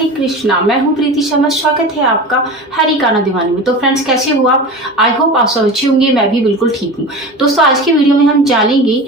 हरे कृष्णा। मैं हूँ प्रीति शर्मा। स्वागत है आपका हरी गाना दीवानी में। तो फ्रेंड्स, कैसे हो आप? आई होप आप सब अच्छे होंगे। मैं भी बिल्कुल ठीक हूँ। दोस्तों, आज की वीडियो में हम जानेंगे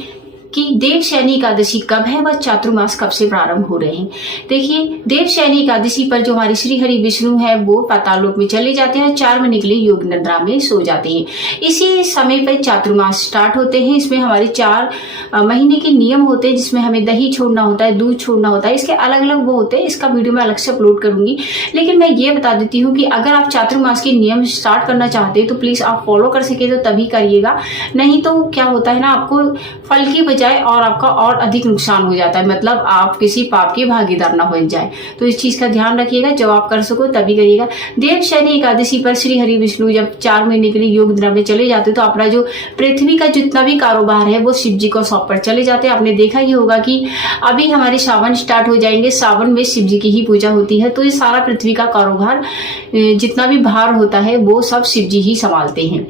कि देवशयनी एकादशी कब है व चातुर्मास कब से प्रारंभ हो रहे हैं। देखिए, देवशयनी एकादशी पर जो हमारे श्री हरि विष्णु है वो पाताल लोक में चले जाते हैं और 4 महीने के लिए योग निद्रा में सो जाते हैं। इसी समय पर चातुर्मास स्टार्ट होते हैं। इसमें हमारे 4 महीने के नियम होते हैं, जिसमें हमें दही छोड़ना होता है, दूध छोड़ना होता है। इसके अलग अलग वो होते हैं। इसका वीडियो मैं अलग से अपलोड करूंगी। लेकिन मैं ये बता देती हूँ कि अगर आप चातुर्मास के नियम स्टार्ट करना चाहते हैं तो प्लीज आप फॉलो कर सके तो तभी करिएगा। नहीं तो क्या होता है ना, आपको फल की बजाय और आपका और अधिक नुकसान हो जाता है। मतलब आप किसी पाप की भागीदार ना हो जाए। तो इस चीज का ध्यान रखिएगा। जब आप कर सको तभी करिएगा। देवशयनी एकादशी पर श्री हरि विष्णु जब 4 महीने के लिए योग निद्रा में चले जाते तो अपना जो पृथ्वी का जितना भी कारोबार है वो शिव जी को सौंप पर चले जाते हैं। आपने देखा ही होगा कि अभी हमारे सावन स्टार्ट हो जाएंगे। सावन में शिव जी की ही पूजा होती है। तो ये सारा पृथ्वी का कारोबार, जितना भी भार होता है वो सब शिव जी ही संभालते हैं।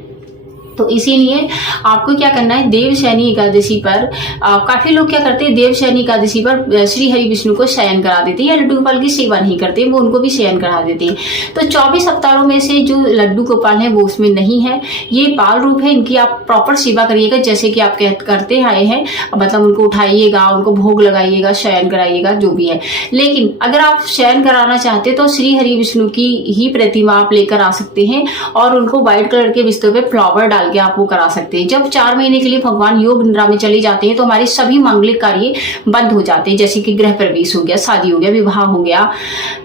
तो इसीलिए आपको क्या करना है, देवशयनी एकादशी पर काफी लोग क्या करते हैं, देवशयनी एकादशी पर श्री हरि विष्णु को शयन करा देते हैं या लड्डू गोपाल की सेवा नहीं करते, वो उनको भी शयन करा देते हैं। तो 24 अवतारों में से जो लड्डू गोपाल है वो उसमें नहीं है। ये बाल रूप है। इनकी आप प्रॉपर सेवा करिएगा जैसे कि आप करते आए हैं। मतलब उनको उठाइएगा, उनको भोग लगाइएगा, शयन कराइएगा, जो भी है। लेकिन अगर आप शयन कराना चाहते तो श्री हरि विष्णु की ही प्रतिमा आप लेकर आ सकते हैं और उनको व्हाइट कलर के बिस्तर पे फ्लावर डाल के आप वो करा सकते हैं। जब 4 महीने के लिए भगवान योग निद्रा में चले जाते हैं तो हमारे सभी मांगलिक कार्य बंद हो जाते हैं। जैसे कि गृह प्रवेश हो गया, शादी हो गया, विवाह हो गया,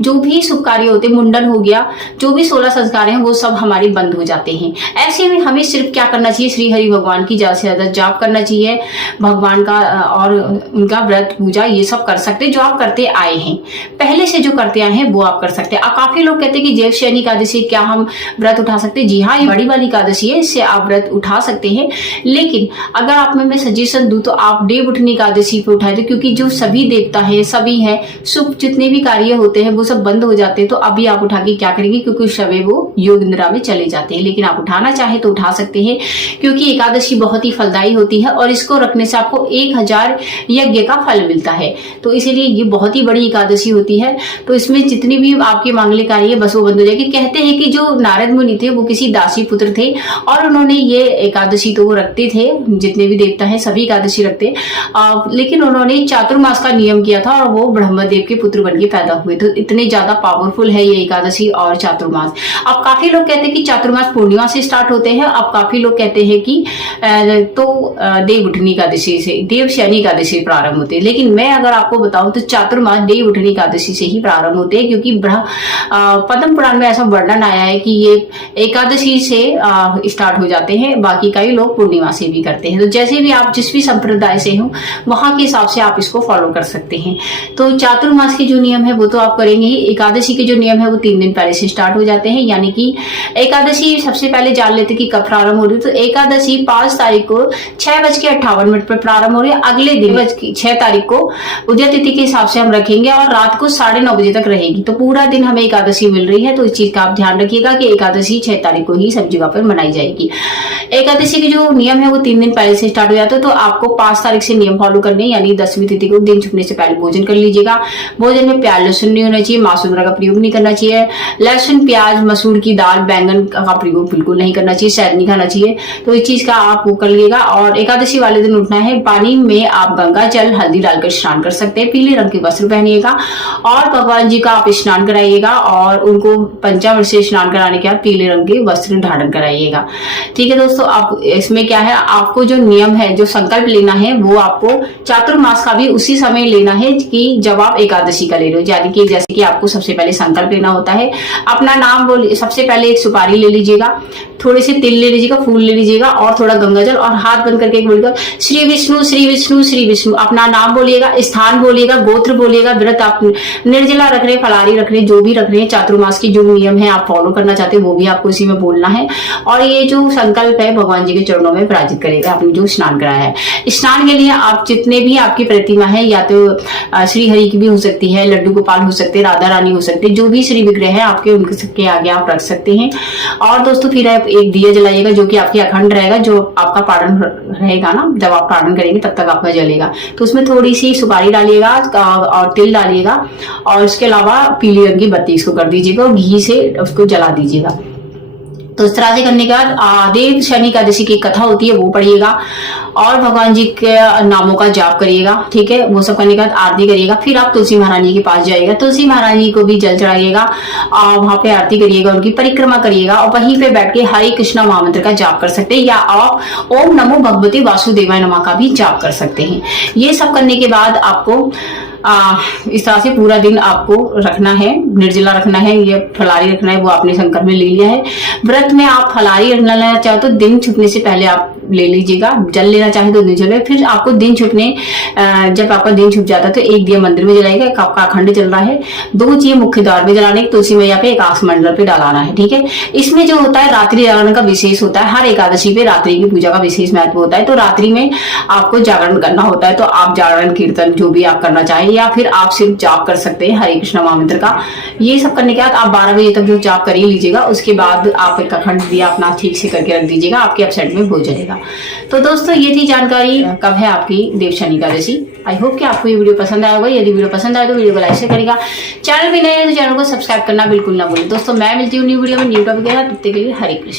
जो भी शुभ कार्य होते हैं, मुंडन हो गया, जो भी 16 संस्कार हैं वो सब हमारे बंद हो जाते हैं। ऐसे में हमें सिर्फ क्या करना चाहिए, श्री हरि भगवान की ज्यादा से ज्यादा जाप करना चाहिए। भगवान का और उनका व्रत पूजा ये सब कर सकते हैं जो आप करते आए हैं। पहले से जो करते आए हैं वो आप कर सकते हैं। काफी लोग कहते हैं कि देवशयनी एकादशी क्या हम व्रत उठा सकते हैं? जी हाँ, ये बड़ी वाली एकादशी है, इससे आप व्रत उठा सकते हैं। लेकिन अगर आप में मैं सजेशन दूं तो आप देव उठनी एकादशी पे उठाए थे, क्योंकि जो सभी देवता है, सभी है, शुभ जितने भी कार्य होते हैं वो सब बंद हो जाते हैं। तो अभी आप उठा के क्या करेंगे, क्योंकि उस समय वो योग निद्रा में चले जाते हैं। लेकिन आप उठाना चाहे तो उठा सकते हैं, क्योंकि एकादशी बहुत ही फलदायी होती है और इसको रखने से आपको 1000 यज्ञ का फल मिलता है। तो इसीलिए ये बहुत ही बड़ी एकादशी होती है। तो इसमें जितनी भी आपके मांगलिक कार्य बस वो बंद हो जाएगी। कहते हैं कि जो नारद मुनि थे वो किसी दासी पुत्र थे और उन्होंने ये एकादशी तो वो रखते थे, जितने भी देवता हैं सभी एकादशी रखते, लेकिन उन्होंने चातुर्मास का नियम किया था और वो ब्रह्मदेव के पुत्र बन के पैदा हुए। तो इतने ज्यादा पावरफुल है ये एकादशी और चातुर्मास। अब काफी लोग कहते हैं कि चातुर्मास पूर्णिमा से स्टार्ट होते हैं। अब काफी लोग कहते हैं कि देव उठनी एकादशी से, देवशयनी एकादशी प्रारंभ होते हैं। लेकिन मैं अगर आपको बताऊं तो चातुर्मास देव उठनी एकादशी से ही प्रारंभ होते हैं, क्योंकि पद्म पुराण में ऐसा वर्णन आया है कि ये एकादशी से स्टार्ट हो जाते हैं। बाकी कई लोग पूर्णिमा से भी करते हैं। तो जैसे भी आप जिस भी संप्रदाय से हो वहां के हिसाब से आप इसको फॉलो कर सकते हैं। तो चातुर्मास के जो नियम है वो तो आप करेंगे ही। एकादशी के जो नियम है वो 3 दिन पहले से स्टार्ट हो जाते हैं। यानी कि एकादशी सबसे पहले जान लेते कि कब प्रारंभ हो रही है। तो एकादशी 5 तारीख को 6:58 पर प्रारंभ हो रही है। अगले दिन 6 तारीख को उदय तिथि के हिसाब से हम रखेंगे और रात को 9:30 बजे तक रहेगी। तो पूरा दिन हमें एकादशी मिल रही है। तो इस चीज का आप ध्यान रखिएगा कि एकादशी 6 तारीख को ही सब जगह पर मनाई जाएगी। एकादशी के जो नियम है वो 3 दिन पहले से स्टार्ट हो जाता है। तो आपको 5 तारीख से नियम फॉलो करने, यानी 10वीं तिथि को दिन छुपने से पहले भोजन कर लीजिएगा। भोजन में प्याज लहसुन नहीं होना चाहिए, मांस वगैरह का प्रयोग नहीं करना चाहिए। लहसुन, प्याज, मसूर की दाल, बैंगन का प्रयोग बिल्कुल नहीं करना चाहिए। शहद नहीं खाना चाहिए। तो इस चीज का आप वो कर लीजिएगा। और एकादशी वाले दिन उठना है। पानी में आप गंगा जल हल्दी डालकर स्नान कर सकते हैं। पीले रंग के वस्त्र पहनिएगा और भगवान जी का आप स्नान कराइएगा और उनको पंचामृत से स्नान कराने के बाद पीले रंग के वस्त्र धारण कराइएगा। ठीक है दोस्तों, आप इसमें क्या है, आपको जो नियम है, जो संकल्प लेना है वो आपको चातुर्मास का भी उसी समय लेना है कि जब आप एकादशी का ले रहे हो। यानी कि जैसे कि आपको सबसे पहले संकल्प लेना होता है, अपना नाम बोल, सबसे पहले एक सुपारी ले लीजिएगा, थोड़े से तिल ले लीजिएगा, फूल ले लीजिएगा और थोड़ा गंगाजल, और हाथ बंद करके बोलिएगा श्री विष्णु श्री विष्णु श्री विष्णु। अपना नाम बोलिएगा, स्थान बोलिएगा, गोत्र बोलिएगा, व्रत आप निर्जला रख रहे हैं, फलारी रख रहे हैं, जो भी रख रहे हैं, चातुर्मास के जो नियम है आप फॉलो करना चाहते हैं वो भी आपको इसी में बोलना है। और ये जो संकल्प संकल्प है भगवान जी के चरणों में पराजित करेगा आपने जो स्नान कराया है। स्नान के लिए आप जितने भी आपकी प्रतिमा है, या तो श्री हरि की भी हो सकती है, लड्डू गोपाल हो सकते हैं, राधा रानी हो सकते हैं, जो भी श्री विग्रह है आपके उनके आगे आप रख सकते हैं। और दोस्तों फिर आप एक दिया जलाइएगा जो कि आपके अखंड रहेगा, जो आपका पारण रहेगा ना, जब आप पारण करेंगे तब तक आपका जलेगा। तो उसमें थोड़ी सी सुपारी डालिएगा और तिल डालिएगा, और इसके अलावा पीली रंग की बत्ती इसको कर दीजिएगा और घी से उसको जला दीजिएगा। तो इस तरह से करने के बाद देव शनि एकादशी की कथा होती है वो पढ़िएगा, और भगवान जी के नामों का जाप करिएगा, ठीक है। वो सब करने के बाद आरती करिएगा। फिर आप तुलसी महारानी के पास जाइएगा, तुलसी महारानी को भी जल चढ़ाइएगा, और वहां पे आरती करिएगा, उनकी परिक्रमा करिएगा, और वहीं पे बैठ के हरे कृष्णा महामंत्र का जाप कर सकते हैं, या आप ओम नमो भगवती वासुदेवाय नमः का भी जाप कर सकते हैं। ये सब करने के बाद आपको इस तरह से पूरा दिन आपको रखना है, निर्जला रखना है, ये फलारी रखना है, वो आपने संकल्प में ले लिया है। व्रत में आप फलारी रखना चाहो तो दिन छुपने से पहले आप ले लीजिएगा, जल लेना चाहे तो दिन छुपे। फिर आपको दिन छुपने जब आपका दिन छुप जाता है तो एक दिया मंदिर में जलाएगा, एक आपका अखंड जल रहा है, 2 चीजें मुख्य द्वार में जलाने, तुलसी मैया पे, एक आसमंडल पे डालाना है, ठीक है। इसमें जो होता है रात्रि जागरण का विशेष होता है, हर एकादशी पे रात्रि की पूजा का विशेष महत्व होता है। तो रात्रि में आपको जागरण करना होता है, तो आप जागरण कीर्तन जो भी आप करना चाहें, या फिर आप सिर्फ जाप कर सकते हैं हरे कृष्ण महामंत्र का। ये सब करने के बाद आप 12 बजे तक जो जाप कर ही लीजिएगा, उसके बाद आप एक अखंड दिया अपना ठीक से करके रख दीजिएगा, आपके अपसेट में हो जाएगा। तो दोस्तों ये थी जानकारी कब है आपकी देव शनि एकादशी। आई होप कि आपको ये वीडियो पसंद आया होगा। यदि वीडियो पसंद आए तो वीडियो को लाइक शेयर करेगा, चैनल भी नए है तो चैनल को सब्सक्राइब करना बिल्कुल ना भूलें। दोस्तों मैं मिलती हूँ न्यू वीडियो में न्यू टॉपिक के साथ, तब तक के लिए हरे कृष्ण।